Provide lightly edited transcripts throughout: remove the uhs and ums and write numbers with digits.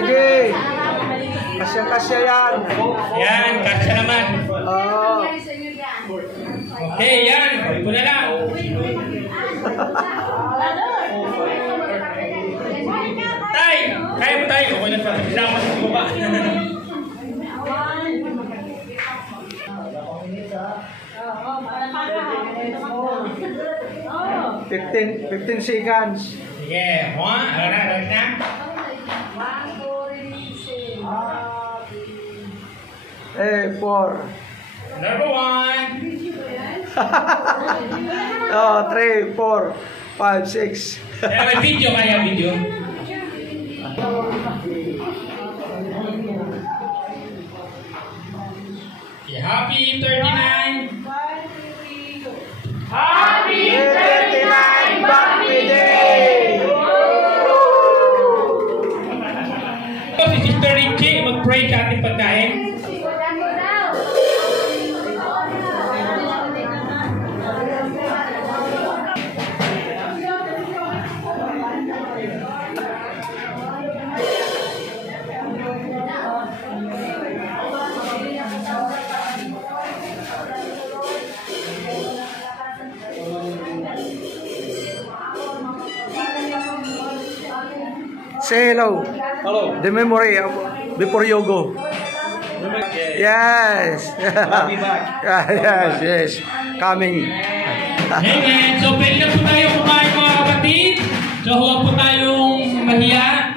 sige. Kasya-kasya yan. Yan, kasya naman. Oo. Okay, yan. Ito na lang. Tay! Kaya mo tayo. Okay na pa. Dapat sa baba. 15 seconds. Sige, ano na, right na? Four. Number 1. 3, 4, 5, 6. May video kaya, video. Okay, happy 39. Happy 39 Bakmi Day! Si Sister Richie, mag-pray sa ating pagkain. Say hello. Hello. The memory of before you go. Yes. I'll be back. Yes. Coming. Amen. So, pwede na po tayo kumain mga kapatid. So, huwag po tayong mahiya.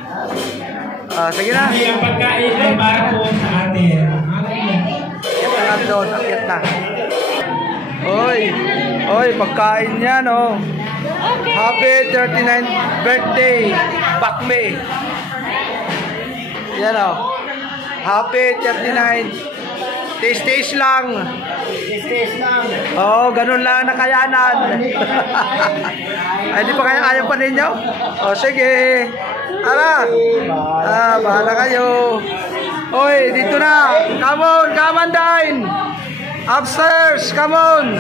Sige na. Kasi ang pagkain ay para po sa atin. Akyat na doon. Akyat na. Oy, pagkain yan, oh. Happy 39th birthday, Bakmi. Yan, oh. Happy 39th. Taste lang. Oh, ganun lang nakayanan. Ay, di pa kaya ayaw pa ninyo? Oh, sige. Ara. Bahala kayo. Oy, dito na. Come on, dine. Upstairs, come on.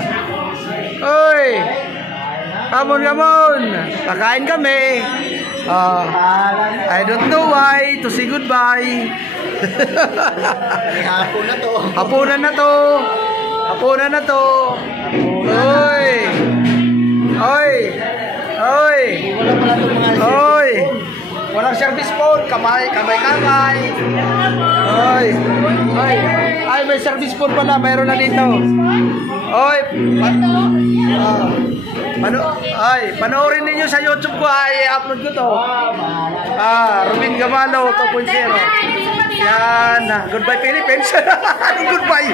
Oy. Come on. Kakain kami. I don't know why to say goodbye. Hapunan na to. Oy. Walang service phone. Kamay. Ay, may service phone pala. Mayroon na dito. Oy. Panoorin ninyo sa YouTube ko. I-upload ko to. Robin Gamalo 2.0. Yan. Goodbye Philippines. Anong goodbye?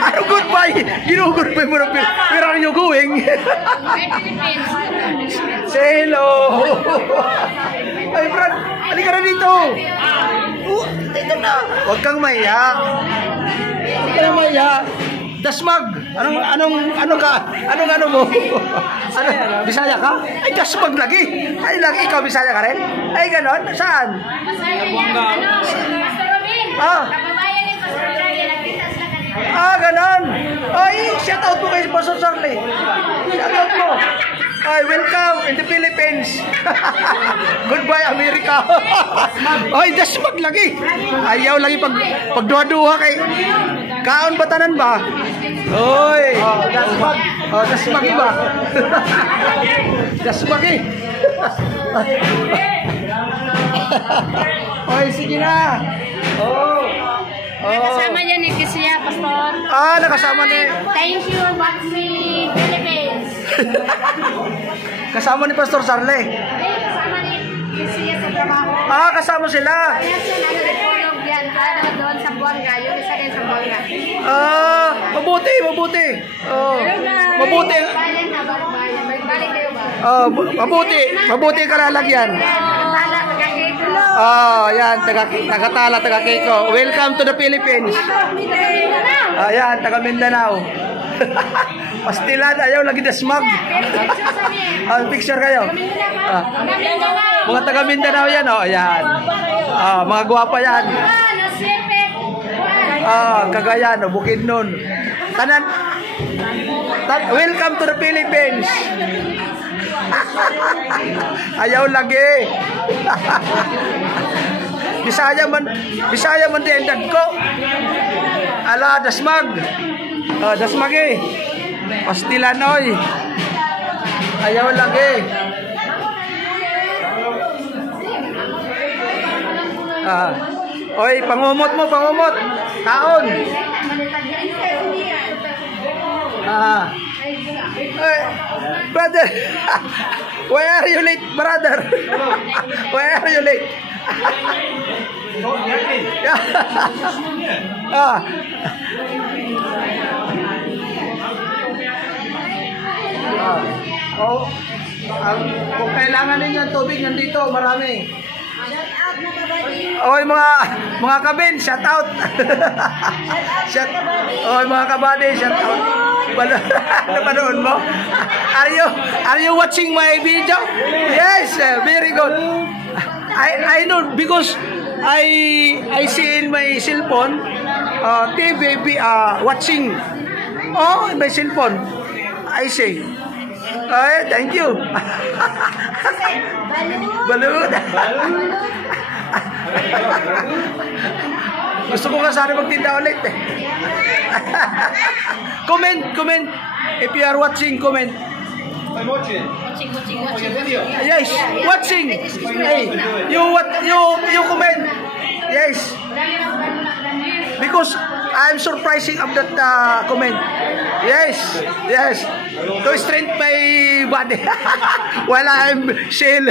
Anong goodbye? Gino-goodbye mo na. Where are you going? Say hello. Ay, Brad. Halika na dito. Dito na. Huwag kang mahiya. Huwag kang mahiya. Dasmag. Ano mo? Bisaya ka? Ay, dasmag lagi. Ay, lagi ikaw Bisaya ka rin? Ay, ganon? Saan? Ganon. Ay, shout out mo kay Pastor Charlie. Shout out mo. Ay, welcome in the Philippines. Goodbye, America. Ay, dasmag lagi. Ayaw lagi pagduha-duha kay kaon batanan ba? Oy. Dasmag. Dasmag ba? Dasmag eh. Oy, sige na. Nakasama niya ni Kisiya, Pastor. Nakasama ni. Thank you, Bakmi Philippines. Kasama ni Pastor Charlie. Kasama ni Kisiya sa trabaho. Kasama sila. Kaya siya nag-repolog yan. Kaya doon sa Buanga. Yung isa din sa Buanga. Mabuti. Mabuti. Balik kayo ba? Mabuti ka lalagyan. Yan, taga-Tala, taga-Keiko. Welcome to the Philippines. Yan, taga-Mindanao. Pastilan, ayaw lagi dasmag. Picture kayo. Mga taga-Mindanao yan, yan. Mga guwapa yan. Cagayan, Bukidnon. Tanan. Welcome to the Philippines. Ayaw lagi. Bisaya man din dad ko. Ala, dasmag. Dasmag eh. Pastilan oy. Ayaw lagi. Oy, pangumot mo, pangumot. Taon. Brother. Why are you late, brother? Why are you late? Kung kailangan ninyo ng tubig, nandito, marami. Oy, mga kabin, shout out. Oy, mga kabady, shout out. Napanood mo? Are you watching my video? Yes, very good. I know because I see in my cellphone TV watching. Oh, in my cellphone. I see. Thank you. Balud. Gusto ko nga sana magtinda ulit eh. Comment. If you are watching, comment. I'm watching. Watching. Video. Yes, watching. Hey, you comment. Yes. Because I'm surprising of that comment. Yes. To strengthen my body while I'm chill.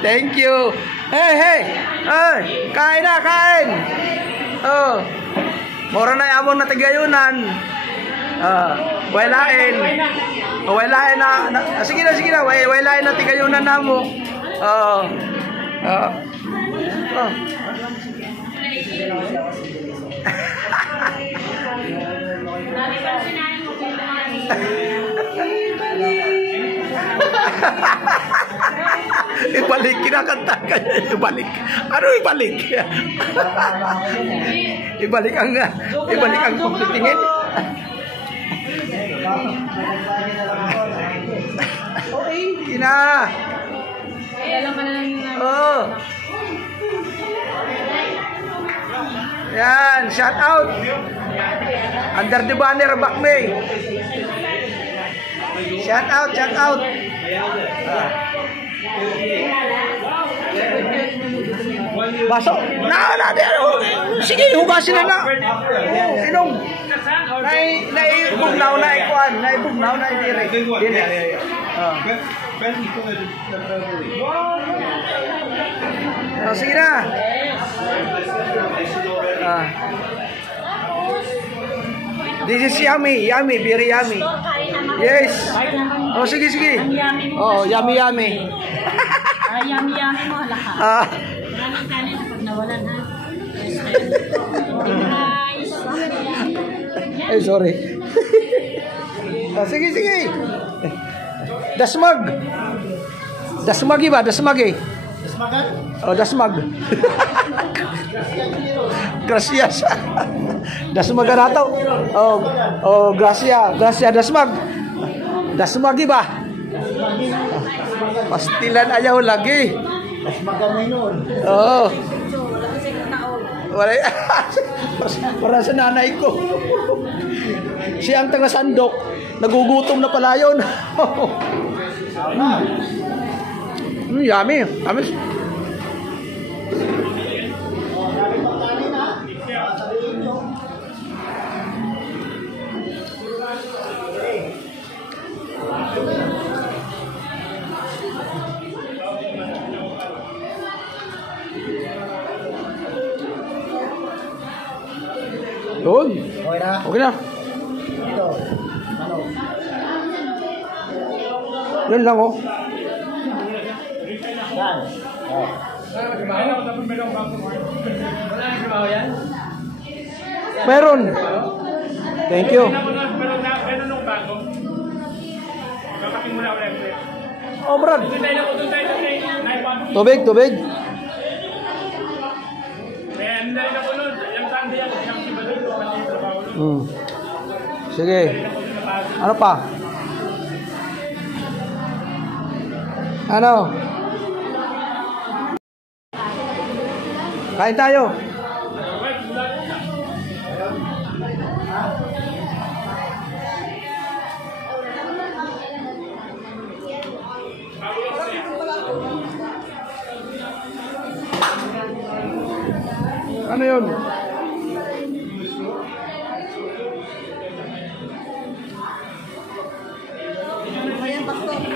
Thank you. Hey. Kain na, kain. Oh. Mora na amon na tigayunan. Wailain na. Sige na. Wailain na tigayunan namo. Ibalik, kinakanta ka niya. Ibalik. Ano ibalik? Ibalik ang pagtitingin. Ina. Oh. Yan, shout out. Under the banner back me. Shout out. Baso. Na. Sige, hugasin na. Inom. Naibugnaw na ikuan. Naibugnaw na idire. Sige na. This is yummy, very yummy. Yes. Oh, sige. Oh, yummy. Yummy mo lahat. Kanin pag nawalan ha. Ay, sorry. Sige. Dasmag. Dasmagi ba? Dasmagi. Dasmagan? Oh, dasmag. Gracias. Dasmaga na to. Oh, gracias dasmag. Dasmagi ba? Pastilan ayaw lagi. Dasmagan na yun. Oo. Wala. Para sa nanay ko. Siya ang taga-sandok. Nagugutom na pala yun. Yummy. Doon. Okay na. Ito. Ano? Yan lang oh. Yan. Meron. Thank you. Oh, Brad. Tubig. Sige. Ano pa? Ano? Kain tayo. Ano yun?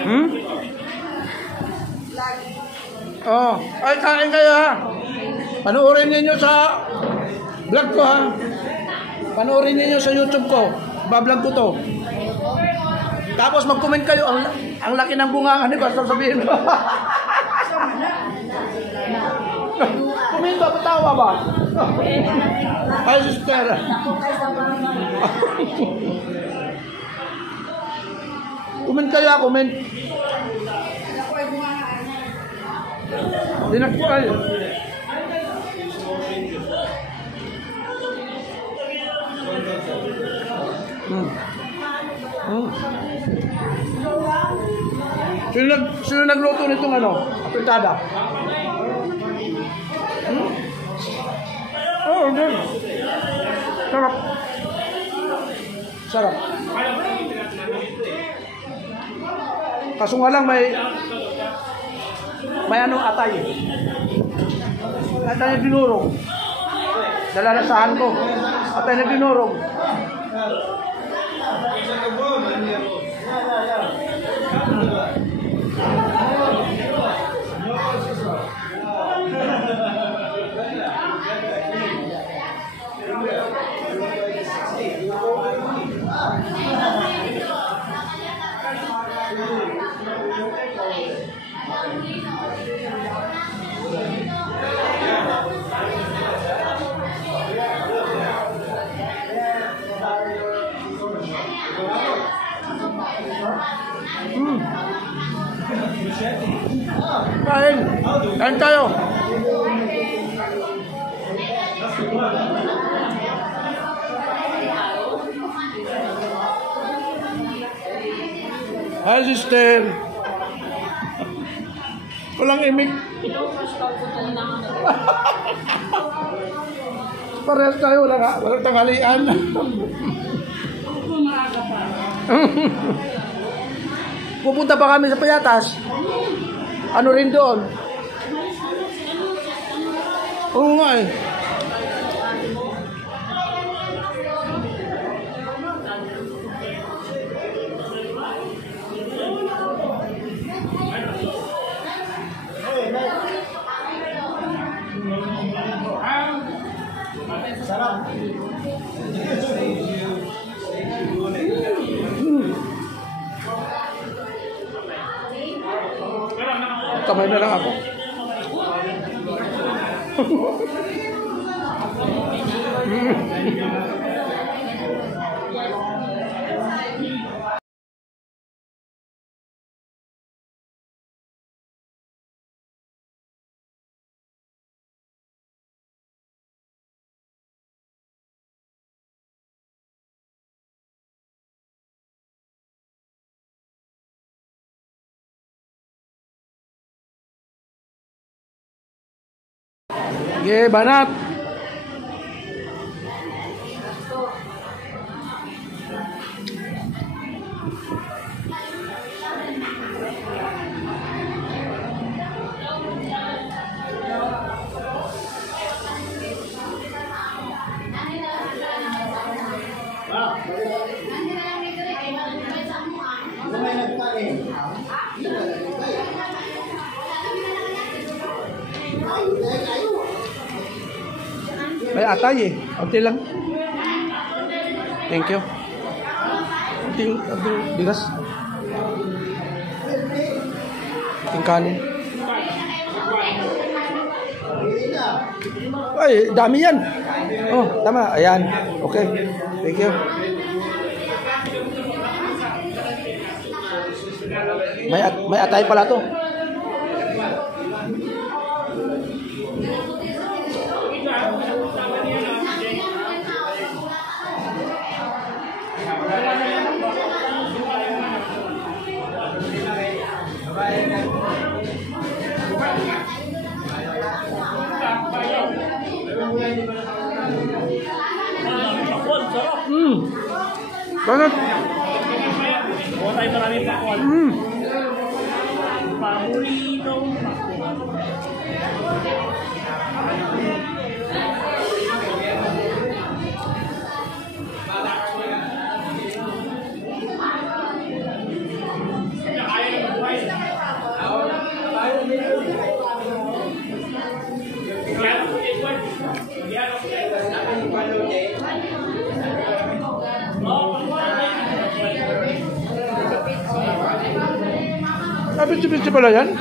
Hmm? Oh, ay kain kayo ha. Panoorin niyo sa vlog ko ha. Panoorin niyo sa YouTube ko. Bablog ko to. Tapos mag-comment kayo ang laki ng bunga ni Pastor sabihin mo. Comment ba patawa ba? Ay sister. Comment kayo, comment. Dinak po kayo. Sino nagluto nitong ano? Apritada? Oh, good. Sarap. Sarap. Kaso nga lang may anong atay. Atay na dinurog. Dalalasahan ko. Atay na dinurog. Kain! Kain tayo! Hi, sister! Walang imik. Parehas tayo, walang tanghalian. Pupunta pa kami sa Payatas. Ano rin doon? Oo nga eh. Sarap. Kamay na lang ako. Sige, banat. May atay eh. Unti lang. Thank you. Unting bigas. Unting kanin. Ay, dami yan. Oh, tama. Ayan. Okay. Thank you. May atay pala to. Banget. Kuha tayo maraming pakwan. Paborito. Bitsi-bitsi pala yan?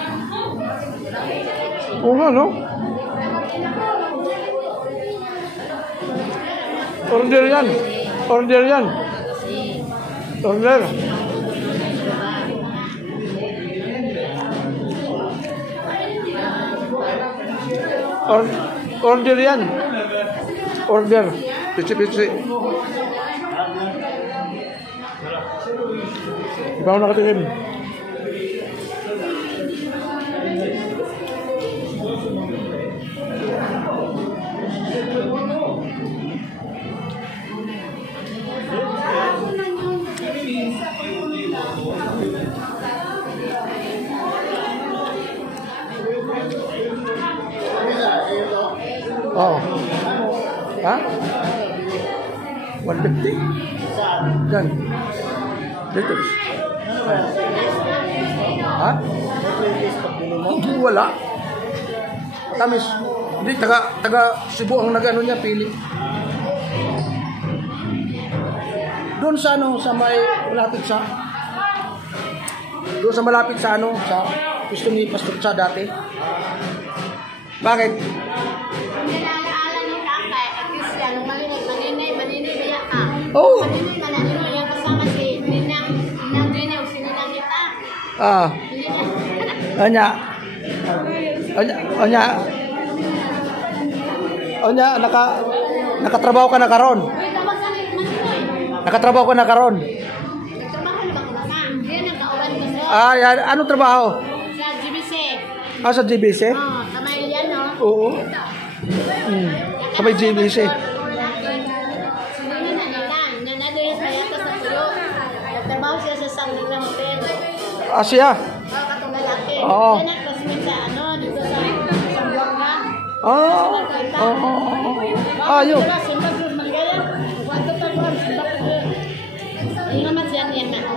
Oo nga, no? Order yan. Order yan. Order. Order yan. Order. Bitsi-bitsi. Ibaw na katingin. Oh. Ha? 150? Yan. Dito. Ha? Wala. Tamis. Hindi, taga Cebu ang nag-ano niya, pili. Doon sa ano, sa may malapit sa... Doon sa malapit sa ano, sa gusto ni Pastor Cha dati. Bakit? Nalalaala ng kakay, at least yan, maninay ba yan ka? Oo. Maninay yan kasama si Ninang Dina o si Ninang kita. Ah. Anya. Nakatrabaho ka na karon. Nakatrabaho ka na karon. Nagtrabaho na ba ko na? Yan ang kauban ko so. Ah, yan. Anong trabaho? Sa GBC. Ah, sa GBC? Oo, kamay yan no? Oo. Sa may GBC. Sunod na nila. Nanado yan sa yato sa tuyo. Nagtrabaho siya sa Sangrila Hotel. Ah, siya? Oo, katong lalaki. Oo. Yan ang classmate sa ano, dito sa Buanga. Ah. Ah, yun.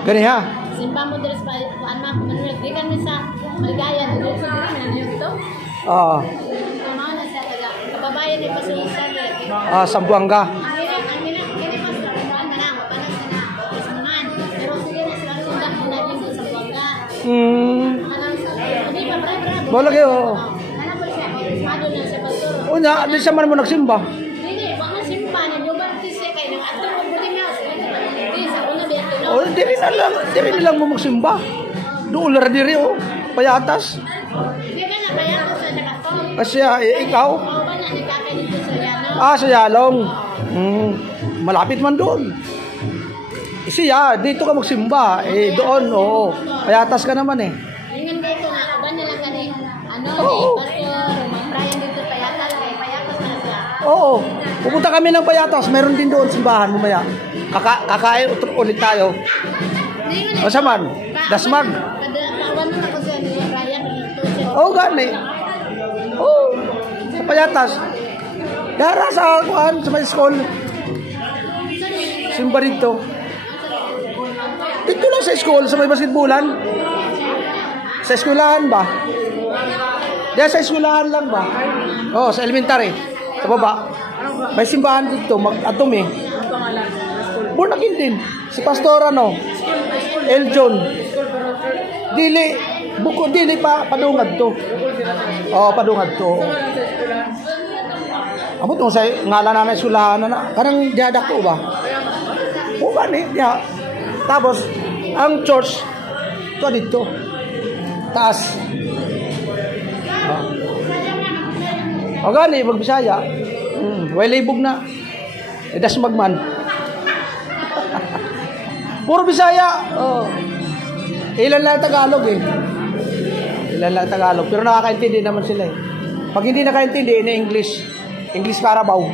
Gani ha? Simba mo deres pa anak Manuel di kan sa Maligayan dito sa dito. Ah. Mao na sa taga kababayan ni Pasulusan ni. Ah, Sambuanga. Kini mas kababayan na mo panas na. Isman. Pero sige na sila sundak na dito sa Buanga. Anang sa di pa bravo. Bola kayo. Ana po siya. Ismado na sa pastor. Unya, di siya man mo nagsimba. Dili, wa man simpa ni lugar tise kay nang ato mo budi na sa una biya to. Oh, di rin lang mo magsimba. Doon lang diri oh. Payatas. Di ba na kaya ko sa nakatong? Asya, ikaw? Mao ba na nagkakay dito sa Yano? Ah, sa Yalong. Malapit man doon. Siya, dito ka magsimba. Eh, doon, oo. Payatas ka naman eh. Ingon dito na uban nila kani ano Oo. ni Pastor Brian dito payatas kay payatas na siya. Oo. Pupunta kami ng Payatas. Meron din doon simbahan mamaya. Kakain ulit tayo. O saman, dasmag. Kawan na ko siya ni Brian dito siya. Oo, gani. Oo. Sa Payatas. Dara sa kuan, sa may school. Simba dito. Dito lang sa school, sa may basketballan. Sa eskwelahan ba? Diyan sa eskwelahan lang ba? Oo, sa elementary. Sa baba. May simbahan dito, mag-atom eh. Born again din. Si Pastor ano? Eljon. Dili. Buko dili pa padungad to. Oo, padungad to. Amo tong sa ngalan na eskwelahan na. Kanang diadak ko ba? O ba ni? Ya. Tapos ang church to dito. Taas. O gani, magbisaya. Way libog na. Das magman. Puro Bisaya. Oh. Ilan lang Tagalog eh. Ilan lang Tagalog. Pero nakakaintindi naman sila eh. Pag hindi nakaintindi, English. English Carabao.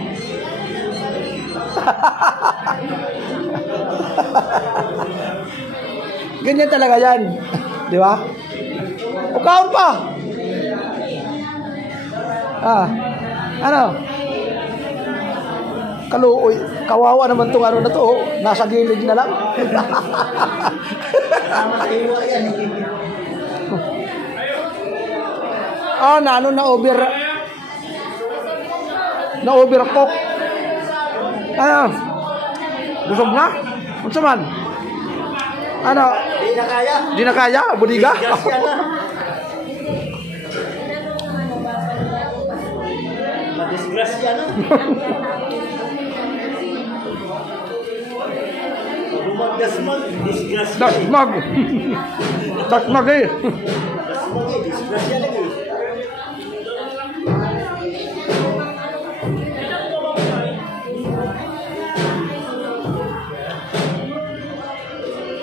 Ganyan talaga yan. Di ba? O kaon pa. Ano? Kaluoy. Kawawa naman itong ano na to. Nasa gilid na lang. Na overcook. Ano? Busog na? Unsa man? Ano? Di na kaya. Di na kaya? Budiga? Disgrasya na. Madisgrasya na. Dasmag, disgrasya. Dasmag. Dasmag eh. Dasmag eh, disgrasya lagi.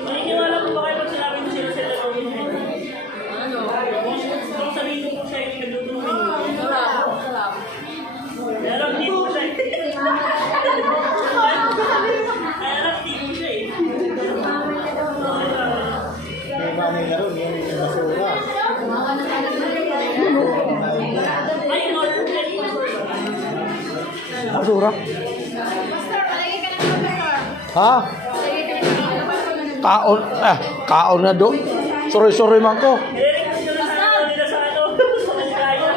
Naniniwala po ba kayo pag sinabi ko sila sila gawin? Ano? Kung sabihin ko po siya yung nagluto ng minuto. Sarap. Pero hindi po siya eh. Pero hindi po siya eh. May mga laro, yan yung basura. Ay, in order to get Basura. Pastor, palagi ka ng pastor. Ha? Palagi ka ng Kaon. Kaon na do. Sorry man ko. nila sa ano? Sa kaya.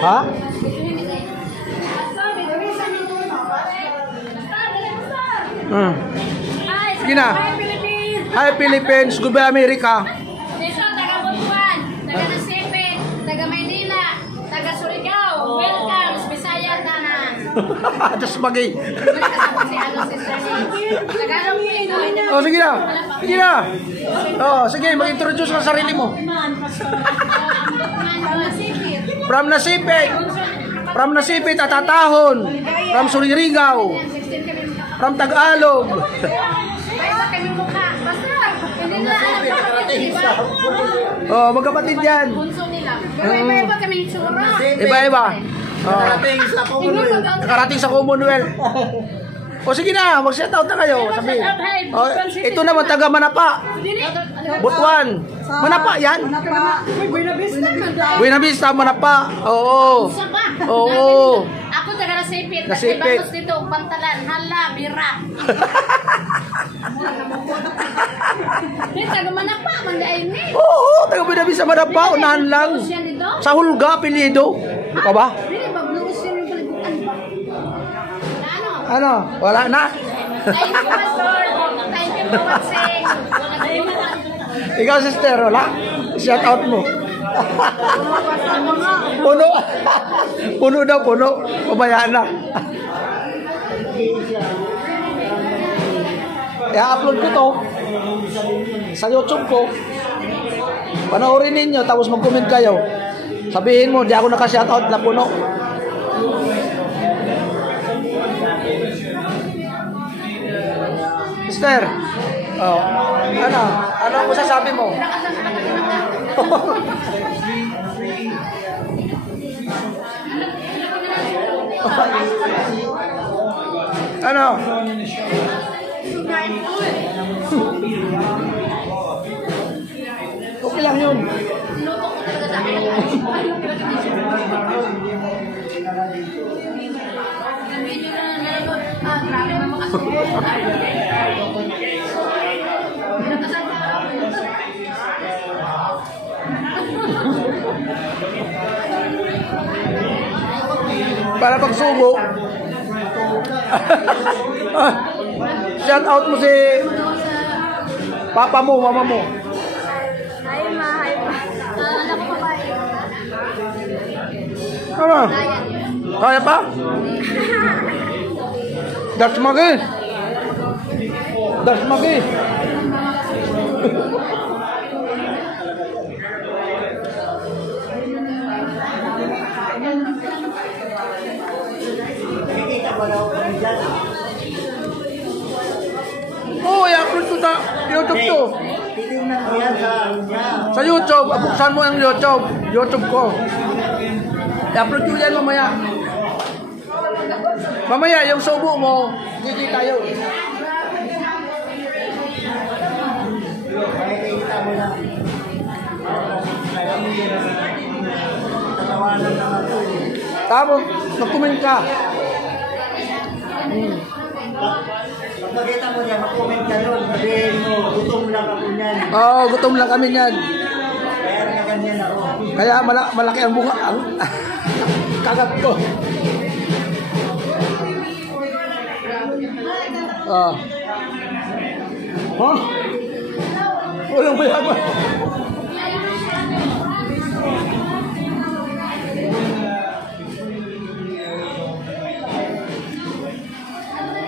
Ha? Sige na. Hi Philippines. Goodbye America. Dito, taga Butuan, taga Nasipit, taga Maynila, taga Surigao. Welcome, Bisaya Tanan. Just magay. Kasama si ano si Sunny. Tagalog mo. Oh, sige na. Sige na. Oh, sige, mag-introduce ka sa sarili mo. From Nasipit. From Nasipit at Tatahon. From Surigao. From Tagalog. Iba kami mukha. Basta, hindi nila alam na kami, di ba? Oh, magkapatid yan. Bunso nila. Pero iba-iba kaming tsura. Iba-iba. Oh, Nakarating sa Commonwealth. nakarating sa Commonwealth. O sige na, mag-shoutout na kayo. Sabi. Oh, ito naman taga Manapa. Butuan. Manapa yan. Buena Vista, Manapa. Oo. Isa pa. Oo. Ako taga Nasipit. Nasipit. Nasipit. Dito, pantalan. Hala, bira. Di, taga Manapa. Mandain ni. Oo, taga Buena Vista, Manapa. Unahan lang. Yan dito. Sa Hulga, apelyido. Ano ka ba? Dili, babluos yun yung paliguan ba? Ano? Ano? Wala na. Thank you, Pastor. Thank you for watching. Ikaw, sister, wala? Shoutout mo. Puno. Puno daw, puno. Pabayaan na. I-upload ko to sa YouTube ko. Panoorin ninyo, tapos mag-comment kayo. Sabihin mo, di ako naka-shoutout na puno. Sister, oh, ano ang masasabi mo? Ano? Okay lang yun. Grabe mo Para pagsubo. Shout out mo si papa mo, mama mo. Hi, ma. Hi, ma. Anak ko ba? Ano? Kaya pa? Das magi. Das magi. Nakikita ba daw kami dyan? Oh, i-upload ko sa YouTube to. Titingnan ko yan sa niya. Sa YouTube, buksan mo ang YouTube. YouTube ko. I-upload ko yan mamaya. Mamaya, yung subo mo, hindi tayo. Makikita mo lang. Tatawanan naman ito eh. Tapos, mag-comment ka. Pag nakita mo niya, mag-comment ka doon. Sabihin mo, gutom lang ako niyan. Oo, gutom lang kami niyan. Kaya nga ganyan ako. Kaya malaki ang bunga. Ang kagat ko. Ah. Huh? Walang bayaban.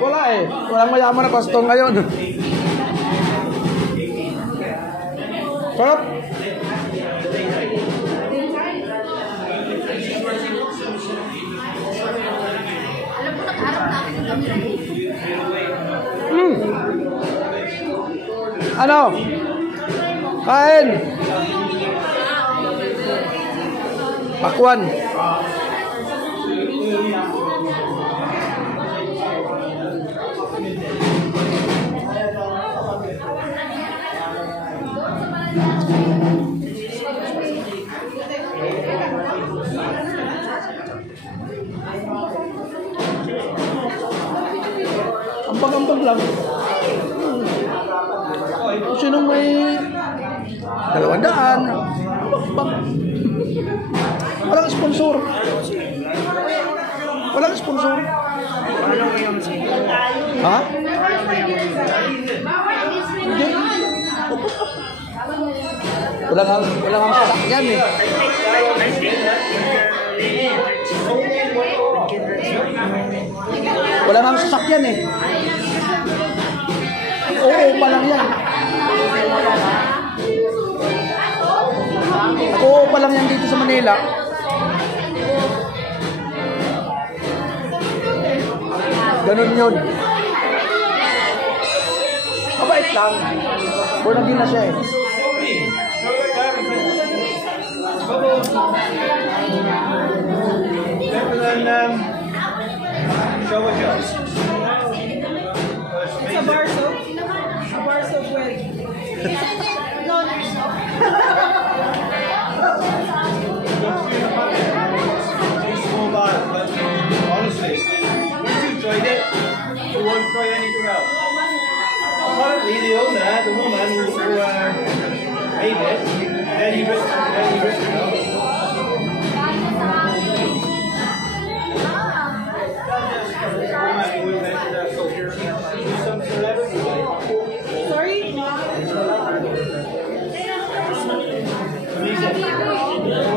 Wala eh. Walang mayaman na pastong ngayon. Sarap. Alam mo, nag-arap natin ang kami. Ano? Kain. Pakwan. Ambag-ambag lang. Kung sinong may 200. Walang sponsor. Walang sponsor. Ha? Hindi. Wala nga sasakyan eh. Wala nga sasakyan eh. Oo pa lang yan. Oo pa lang yan dito sa Manila. Ganun yun. Mabait lang. Born again na siya eh. It's a bar soap. A bar soap with. Small bottle, but honestly, once you've tried it, you won't try anything else. Apparently, the owner, the woman who made it, then he ripped it up. Sorry?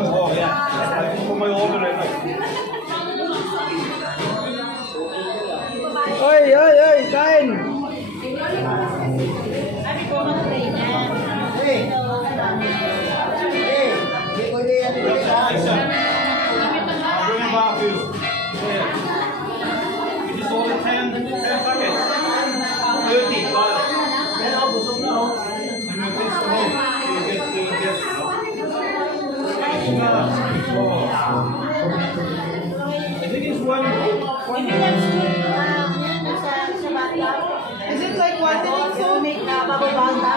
Oh, yeah. I put my order in. Oy, kain. Hindi ko yan Lisa, bring it back to you. We just ordered 10 packets. 30, got it. Pero busog na ako. And we'll fix them all. You'll get I think it's one. Is it like what did it so make na bababanda?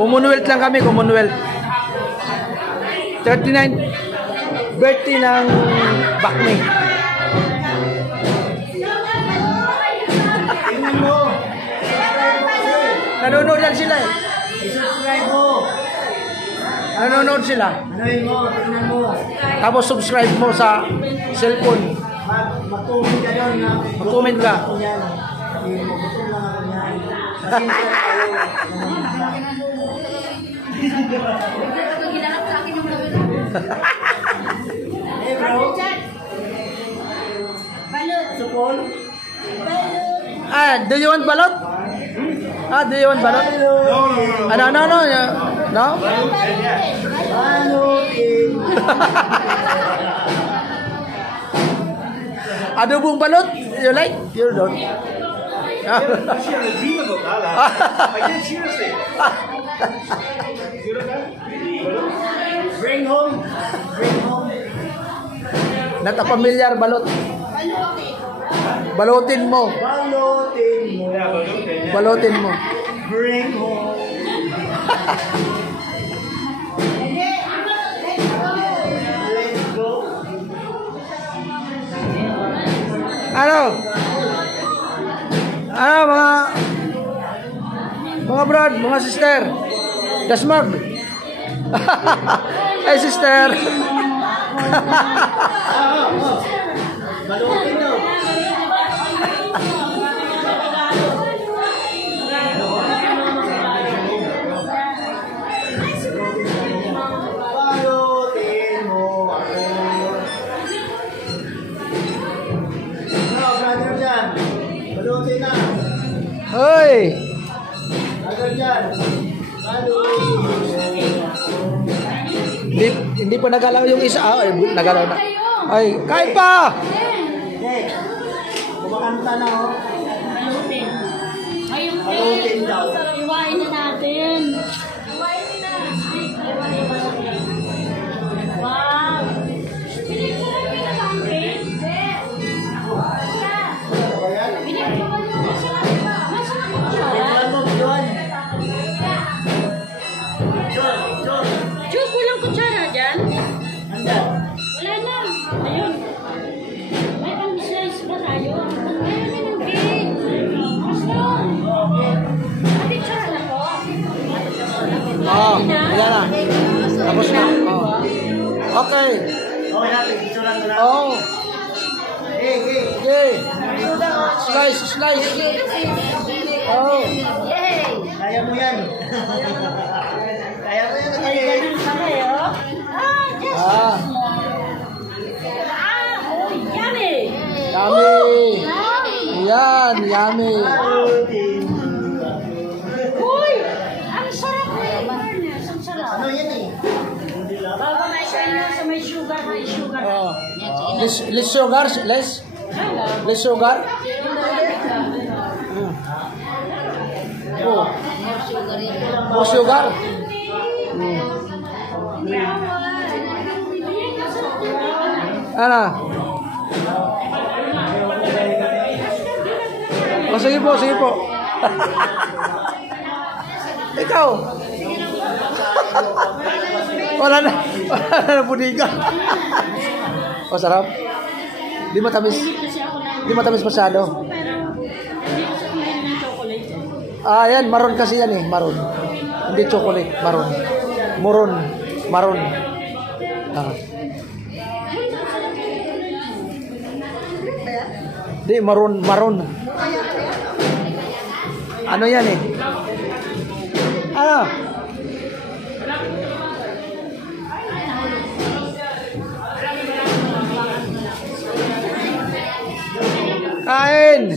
Commonwealth lang kami, Commonwealth. 39. birthday ng Bakmi. Tingnan mo. Nanonood yan sila eh. I-subscribe mo. Nanonood sila. Anoyin mo, tingnan mo. Tapos subscribe mo sa cellphone. Mag-comment ka doon na. Mag-comment ka. Gutom ako yan. Sabihin mo, gutom lang ako yan. Pasensya na kayo. Hey bro. Supol. Do you want balot? Do you want balot? No. No? Balutin. Adobong balot? You like? You don't? Actually, I dream about that. I did seriously. Bring home. Bring home. Not a familiar balot. Balutin mo. Balutin mo. Yeah, but okay. Yeah. Balutin mo. Bring home. Let's go. Ano? Mga brad, mga sister. Dasmag. Hey sister. Balutin mo. Balutin mo ako. No, brother dyan. Balutin na. Hoy. Brother dyan. Balutin mo. Hindi pa nagalaw yung isa. Ay, nagalaw na. Ay, kain pa. Hey, kumakanta na oh. Ayun, Balutin daw. iwain na natin. Wow. Tingnan mo, John. John. Chup, walang kutsara dyan? Andyan. Wala na. Ayun. May pang-slice ba tayo? Meron ng cake. Gusto. Picture na po. Wala na. Tapos na. Okay. Okay natin, picturean mo na. Hey. Okay. Slice. Oh. Yay! Kaya mo yan. Kaya mo yan. Ay, ganun pala eh, oh. Yes! Ah. Oh, yummy! Yummy. Yan, yummy. Balutin. Uy! Ang sarap eh, Barnes. Ang sarap. Ano yan eh? Bago na sa may sugar, may sugar. Oh. Less sugar, less. Less sugar. Oh. More sugar. Ano? Sige po. Ikaw. Wala na budiga. Sarap. Di matamis masyado. Yan, maroon kasi yan eh, maroon. Hindi chocolate, maroon. Maroon. Di, maroon. Ano yan eh? Ano? Kain!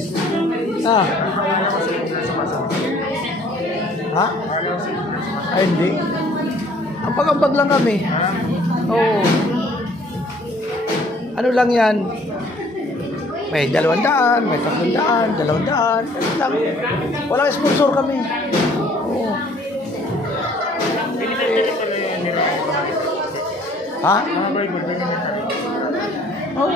Ha? Ay, hindi. Ambag-ambag lang kami. Oo. Ano lang yan? May 200, may 300, 200. Ano lang. Walang sponsor kami. Oo. Ha? Oh.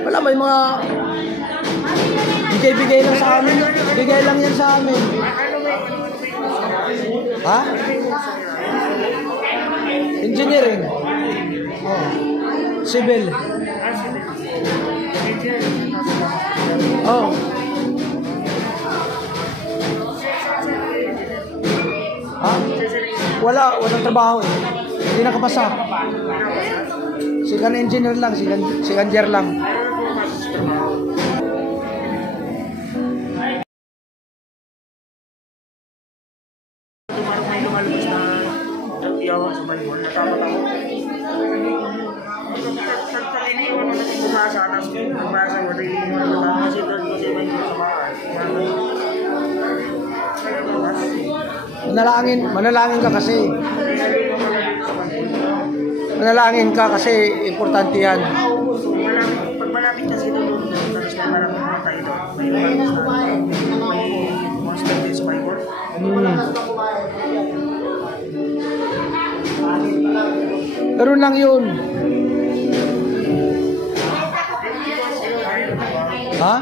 Wala, may mga bigay lang sa amin. Bigay lang yan sa amin. Ha? Engineering. Oh. Civil. Oh. Ha? Walang trabaho eh. Hindi nakapasa. Second engineer lang, second year lang. Lumalabas na iyawa sa Bible, natakot ako. Sa liniwan mo natin bumasa, tapos bumasa mo, liniwan mo na, kasi doon kasi may sa bahay. Manalangin ka kasi. Manalangin ka kasi importante yan. Pag malapit kasi doon, tapos may maraming mga tayo doon, may mga spending sa Bible. Pero lang yun. Ha?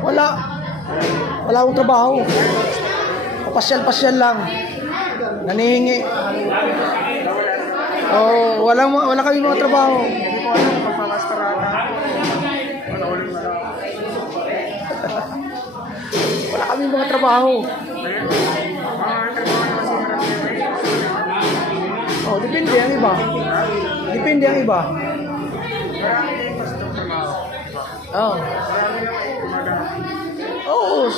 Wala akong trabaho. Pasyal-pasyal lang. Nanihingi. Oh, wala kami mga trabaho. Hindi ko alam kung magpapastarata. Wala ulit na lang. Wala kami mga trabaho. Oh, depende ang iba. Depende ang iba. Oh. Oo.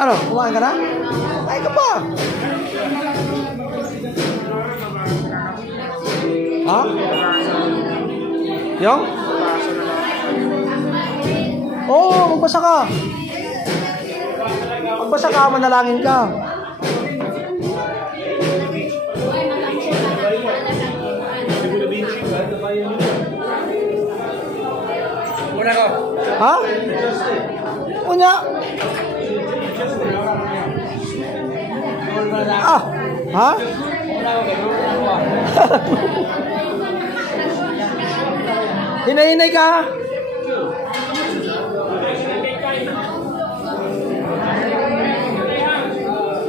Ano? Kumain ka na? Kumain ka pa. Ha? Yung? Oo, magbasa ka. Magbasa ka, manalangin ka. Muna ko. Ha? Unya. Ah, ha? Hinay-hinay ka.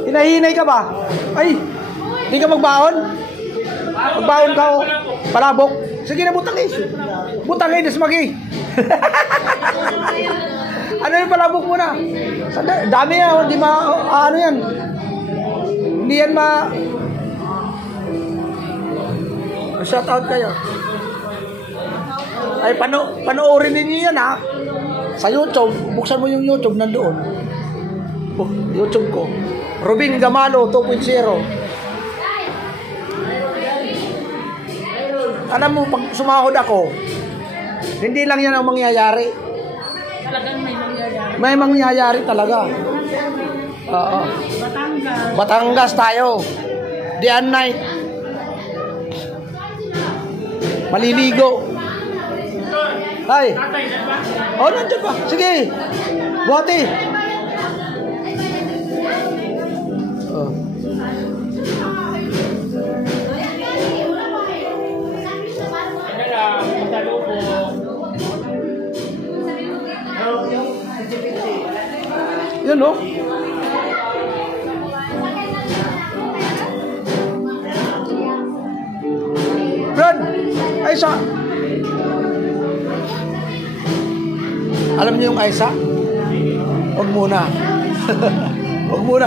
Hinay-hinay ka ba? Ay, di ka magbaon? Magbaon ka o palabok? Sige na, butang eh. Butang eh, desmagi. Ano yung palabok mo na? Dami yan, hindi ano yan. Hindi yan shout out kayo. Ay, panoorin ninyo yan ha. Sa YouTube, buksan mo yung YouTube nandoon. YouTube ko. Robin Gamalo 2.0. Alam mo, pag sumahod ako, hindi lang yan ang mangyayari. Talagang may mangyayari. May mangyayari talaga. Oo. Batangas tayo. Day and night. Maliligo. Ay. Oh, nandiyan pa. Sige. Buhati. Oh. Yun, no? Brad, Aisa. Alam niyo yung Aisa? Huwag muna. Huwag muna.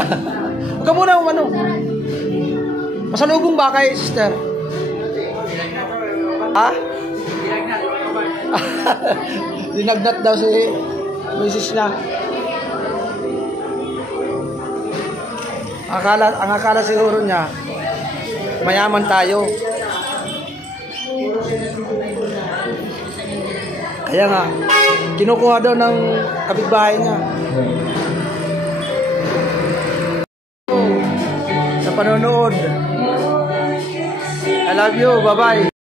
Huwag ka muna umano. Masalubong ba kay sister? Ha? Dinagnat daw si misis niya. Ang akala siguro niya, mayaman tayo. Kaya nga, kinukuha daw ng kapitbahay niya. Sa panonood. love you. Bye-bye.